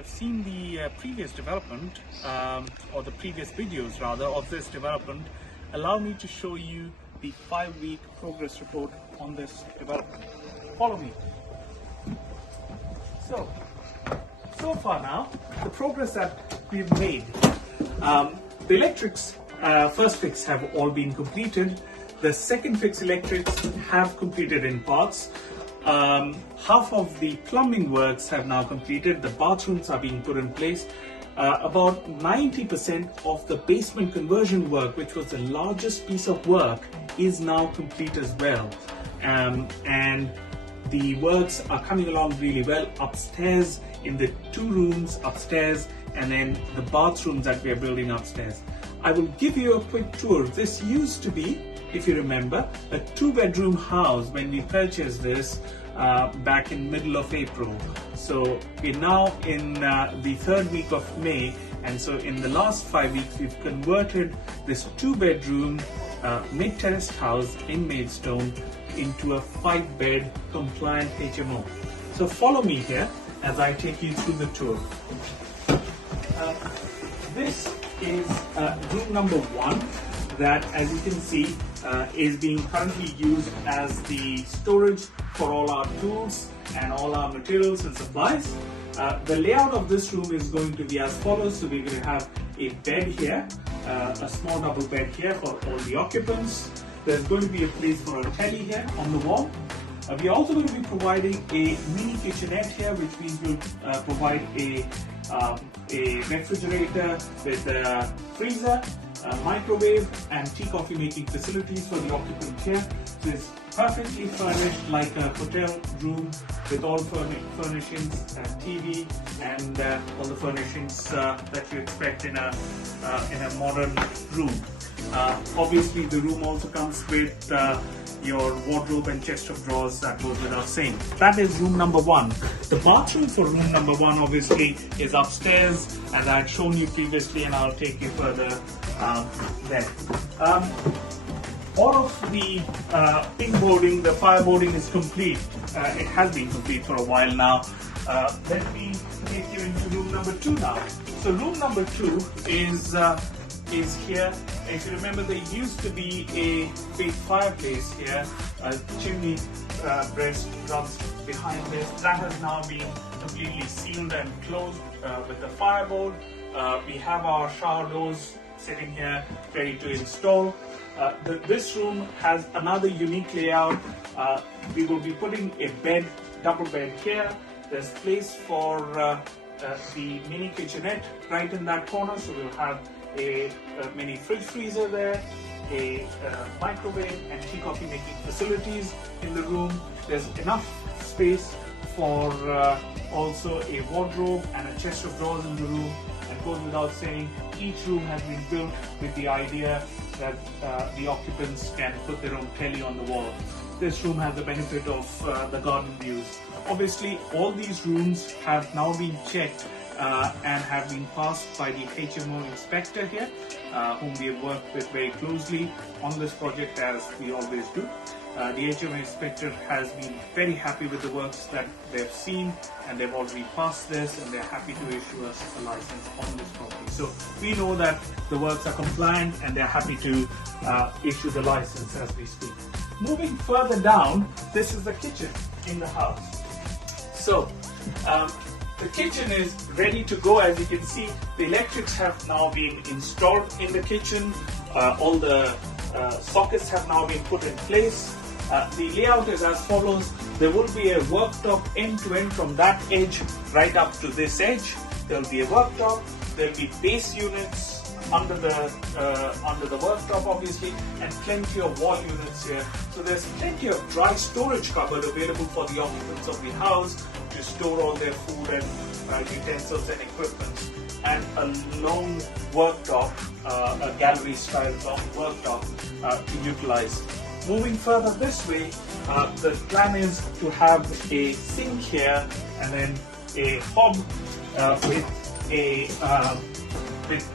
have seen the previous development, or the previous videos rather, of this development, allow me to show you the 5-week progress report on this development. Follow me. So far now, the progress that we've made. The electrics first fix have all been completed. The second fix electrics have completed in parts. Half of the plumbing works have now completed. The bathrooms are being put in place. About 90% of the basement conversion work, which was the largest piece of work, is now complete as well. And the works are coming along really well upstairs in the 2 rooms upstairs, and then the bathrooms that we are building upstairs. I will give you a quick tour. This used to be, if you remember, a 2-bedroom house when we purchased this back in middle of April. So we're now in the 3rd week of May, and so in the last 5 weeks we've converted this 2-bedroom mid-terraced house in Maidstone into a 5-bed compliant HMO. So follow me here as I take you through the tour. This is room number 1 that, as you can see, is being currently used as the storage for all our tools and all our materials and supplies. The layout of this room is going to be as follows. So we're going to have a bed here, a small double bed here for all the occupants. There's going to be a place for a telly here on the wall. We're also going to be providing a mini kitchenette here, which means we'll provide a refrigerator with a freezer, a microwave, and tea coffee making facilities for the occupants here. So it's perfectly furnished like a hotel room with all furnishings, TV, and all the furnishings that you expect in a modern room. Obviously, the room also comes with your wardrobe and chest of drawers. That goes without saying. That is room number 1. The bathroom for room number 1 obviously is upstairs, as I had shown you previously, and I'll take you further there. All of the pin boarding, the fireboarding is complete. It has been complete for a while now. Let me take you into room number 2 now. So room number 2 is here. If you remember, there used to be a big fireplace here, a chimney breast runs behind this. That has now been completely sealed and closed with the fireboard. We have our shower doors sitting here ready to install. This room has another unique layout. We will be putting a bed, double bed here. There's place for the mini kitchenette right in that corner, so we'll have a mini fridge freezer there, a microwave and tea coffee making facilities in the room. There's enough space for also a wardrobe and a chest of drawers in the room. And goes without saying, each room has been built with the idea that the occupants can put their own telly on the wall. This room has the benefit of the garden views. Obviously, all these rooms have now been checked and have been passed by the HMO inspector here, whom we have worked with very closely on this project, as we always do. The HMO inspector has been very happy with the works that they've seen, and they've already passed this, and they're happy to issue us a license on this property. So we know that the works are compliant, and they're happy to issue the license as we speak. Moving further down, this is the kitchen in the house. So the kitchen is ready to go. As you can see, the electrics have now been installed in the kitchen. All the sockets have now been put in place. The layout is as follows. There will be a worktop end to end from that edge right up to this edge. There will be a worktop. There will be base units under the worktop, obviously, and plenty of wall units here. So there's plenty of dry storage cupboard available for the occupants of the house to store all their food and utensils and equipment, and a long worktop, a gallery style long worktop to utilize. Moving further this way, the plan is to have a sink here and then a hob with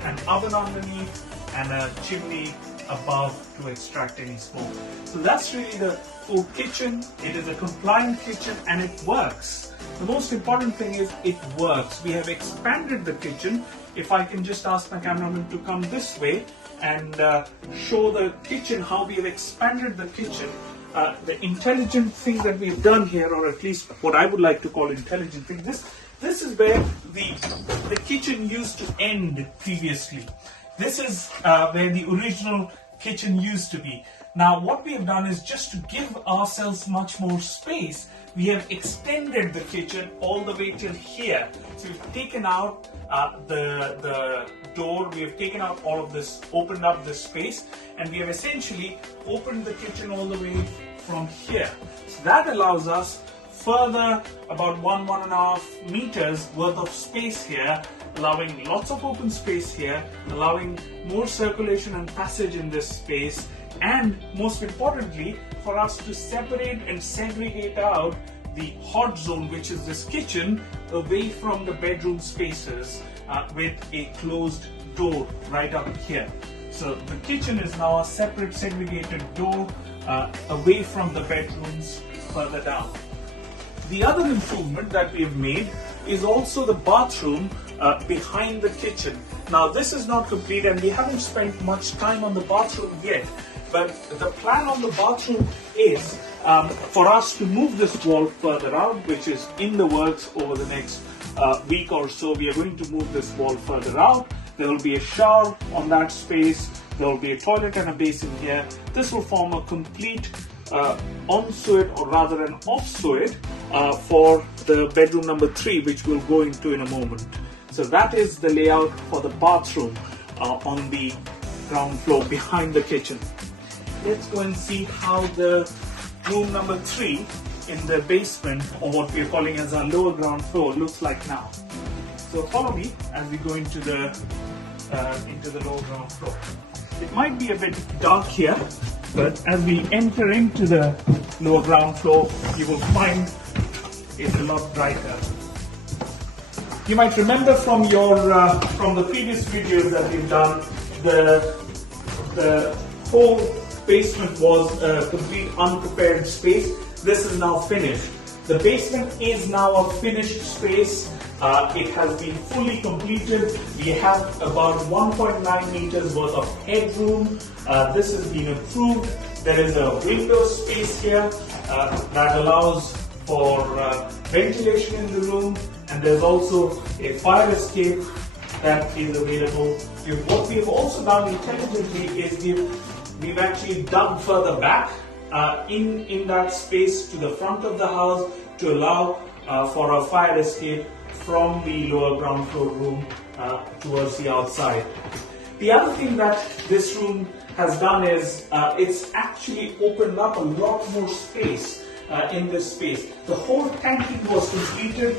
an oven underneath and a chimney above to extract any smoke. So that's really the full kitchen. It is a compliant kitchen and it works. the most important thing is it works. We have expanded the kitchen. If I can just ask my cameraman to come this way and show the kitchen, how we have expanded the kitchen. The intelligent thing that we've done here, or at least what I would like to call intelligent thing, this is where the kitchen used to end previously. This is where the original kitchen used to be. Now what we have done is, just to give ourselves much more space, we have extended the kitchen all the way till here. So we've taken out the door, we have taken out all of this, opened up this space, and we have essentially opened the kitchen all the way from here. So that allows us further about 1.5 meters worth of space here, allowing lots of open space here, allowing more circulation and passage in this space, and most importantly, for us to separate and segregate out the hot zone, which is this kitchen, away from the bedroom spaces with a closed door right up here. So the kitchen is now a separate segregated door away from the bedrooms further down. The other improvement that we have made is also the bathroom behind the kitchen. Now this is not complete and we haven't spent much time on the bathroom yet, but the plan on the bathroom is for us to move this wall further out, which is in the works over the next week or so. We are going to move this wall further out. There will be a shower on that space. There will be a toilet and a basin here. This will form a complete ensuite, or rather an off-suite for the bedroom number 3, which we'll go into in a moment. So that is the layout for the bathroom on the ground floor behind the kitchen. Let's go and see how the room number 3 in the basement, or what we are calling as our lower ground floor, looks like now. So follow me as we go into the lower ground floor. It might be a bit dark here, but as we enter into the lower ground floor, you will find it's a lot brighter. You might remember from the previous videos that we've done, the whole basement was a complete unprepared space. This is now finished. The basement is now a finished space. It has been fully completed. We have about 1.9 meters worth of headroom. This has been approved. There is a window space here that allows for ventilation in the room, and there's also a fire escape that is available. What we have also done intelligently is we've actually dug further back in that space to the front of the house to allow for a fire escape from the lower ground floor room towards the outside. The other thing that this room has done is it's actually opened up a lot more space in this space. The whole tanking was completed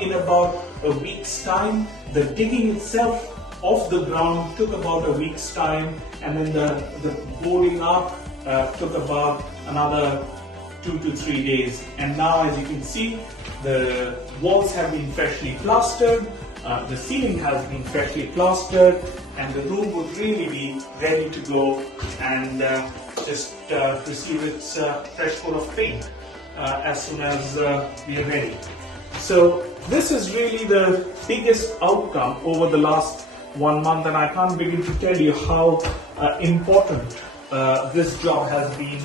in about a week's time. The digging itself of the ground took about a week's time, and then the boarding up took about another 2 to 3 days. And now, as you can see, the walls have been freshly plastered, the ceiling has been freshly plastered, and the room would really be ready to go and just receive its fresh coat of paint as soon as we are ready. So this is really the biggest outcome over the last 1 month, and I can't begin to tell you how important this job has been,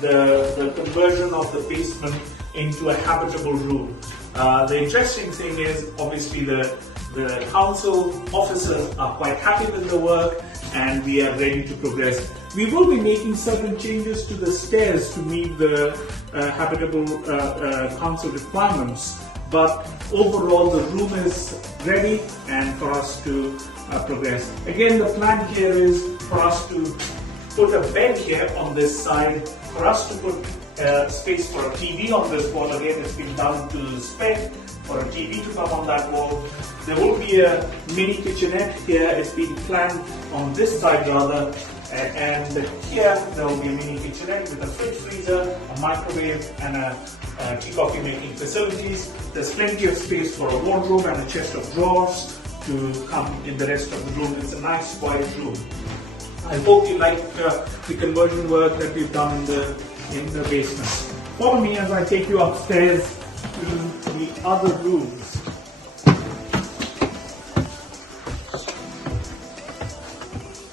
the conversion of the basement into a habitable room. The interesting thing is, obviously, the council officers are quite happy with the work, and we are ready to progress. We will be making certain changes to the stairs to meet the habitable council requirements, but overall the room is ready and for us to progress. Again, the plan here is for us to put a bed here on this side, for us to put space for a TV on this wall. Again, it's been done to spec for a TV to come on that wall. There will be a mini kitchenette here. It's been planned on this side rather, and here there will be a mini kitchenette with a fridge freezer, a microwave, and a tea coffee making facilities. There's plenty of space for a wardrobe and a chest of drawers to come in the rest of the room. It's a nice quiet room. I hope you like the conversion work that we've done in the basement. Follow me as I take you upstairs to the other rooms.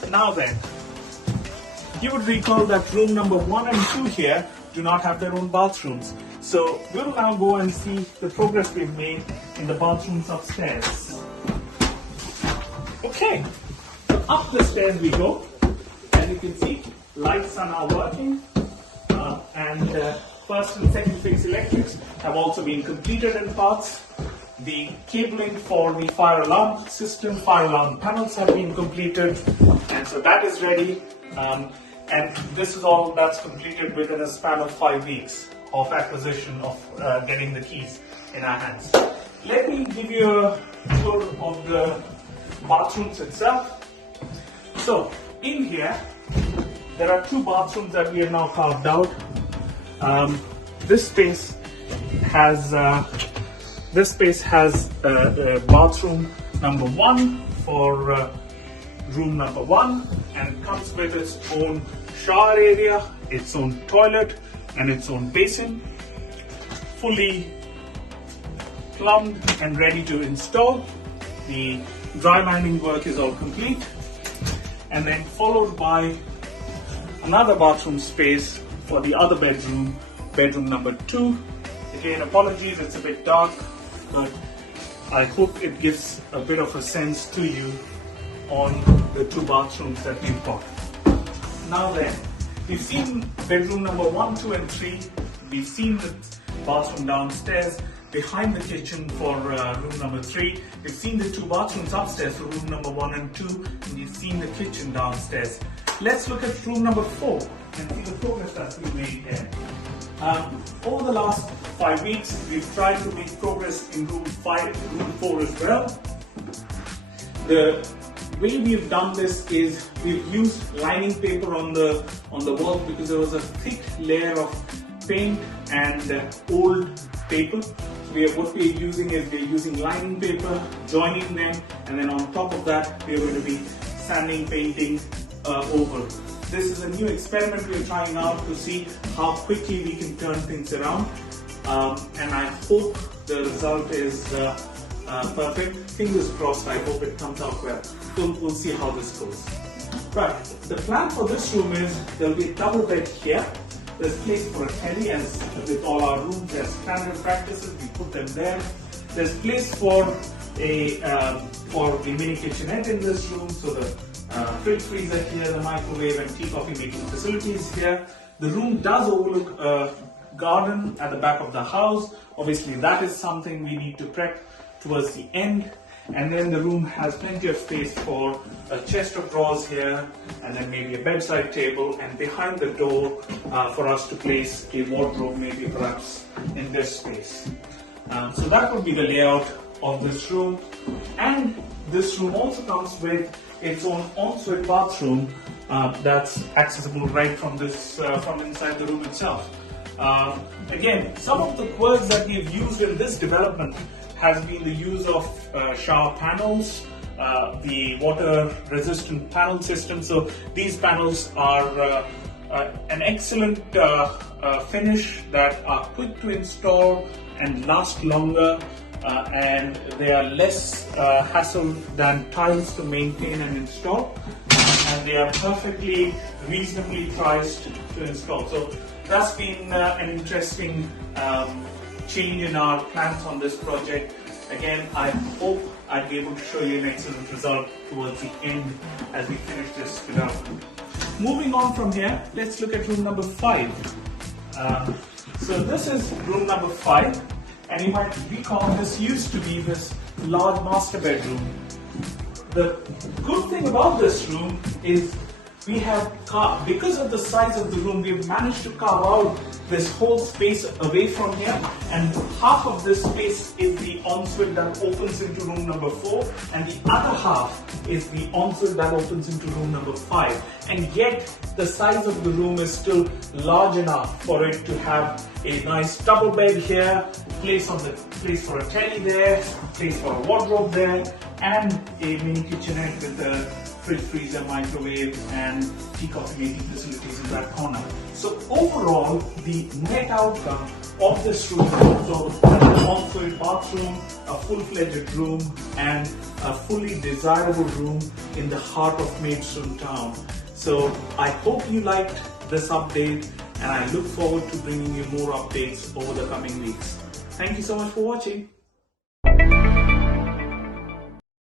Now then, you would recall that room number 1 and 2 here do not have their own bathrooms. So we'll now go and see the progress we've made in the bathrooms upstairs. Okay, so up the stairs we go. As you can see, lights are now working, and first and second phase electrics have also been completed in parts. The cabling for the fire alarm system, fire alarm panels have been completed, and so that is ready. And this is all that's completed within a span of 5 weeks of acquisition, of getting the keys in our hands. Let me give you a tour of the bathrooms itself. So in here, there are 2 bathrooms that we have now carved out. This space has bathroom number 1 for room number 1, and it comes with its own shower area, its own toilet, and its own basin, fully plumbed and ready to install. The dry lining work is all complete, and then followed by another bathroom space for the other bedroom, bedroom number 2. Again, apologies, it's a bit dark, but I hope it gives a bit of a sense to you on the 2 bathrooms that we've got. Now then, we've seen bedroom number 1, 2 and 3. We've seen the bathroom downstairs behind the kitchen for room number 3. We've seen the 2 bathrooms upstairs for room number 1 and 2. And we've seen the kitchen downstairs. Let's look at room number 4 and see the progress that's been made here. Over the last 5 weeks, we've tried to make progress in room 4 as well. The way we've done this is we've used lining paper on the walls because there was a thick layer of paint and old paper. So what we're using is we're using lining paper, joining them, and then on top of that we're going to be sanding, painting over. This is a new experiment we're trying out to see how quickly we can turn things around, and I hope the result is perfect. Fingers crossed, I hope it comes out well. We'll see how this goes. Right, the plan for this room is there'll be a double bed here. There's place for a telly, as with all our rooms, there's standard practices, we put them there. There's place for the mini kitchenette in this room, so the fridge freezer here, the microwave and tea coffee making facilities here. The room does overlook a garden at the back of the house. Obviously that is something we need to prep towards the end. And then the room has plenty of space for a chest of drawers here, and then maybe a bedside table, and behind the door for us to place a wardrobe, maybe perhaps in this space. So that would be the layout of this room. And this room also comes with its own ensuite bathroom that's accessible right from this from inside the room itself. Again, some of the words that we've used in this development has been the use of shower panels, the water resistant panel system. So these panels are an excellent finish that are quick to install and last longer, and they are less hassle than tiles to maintain and install, and they are perfectly reasonably priced to install. So that's been an interesting change in our plans on this project. Again, I hope I'll be able to show you an excellent result towards the end as we finish this development. Moving on from here, let's look at room number 5. So this is room number 5, and you might recall this used to be this large master bedroom. The good thing about this room is we have because of the size of the room, we've managed to carve out this whole space away from here, and half of this space is the ensuite that opens into room number 4, and the other half is the ensuite that opens into room number 5. And yet the size of the room is still large enough for it to have a nice double bed here, place for a telly there, place for a wardrobe there, and a mini kitchenette with a fridge, freezer, microwave, and tea coffee making facilities in that corner. So overall, the net outcome of this room, so an ensuite bathroom bathroom, a full-fledged room, and a fully desirable room in the heart of Maidstone town. So I hope you liked this update, and I look forward to bringing you more updates over the coming weeks. Thank you so much for watching.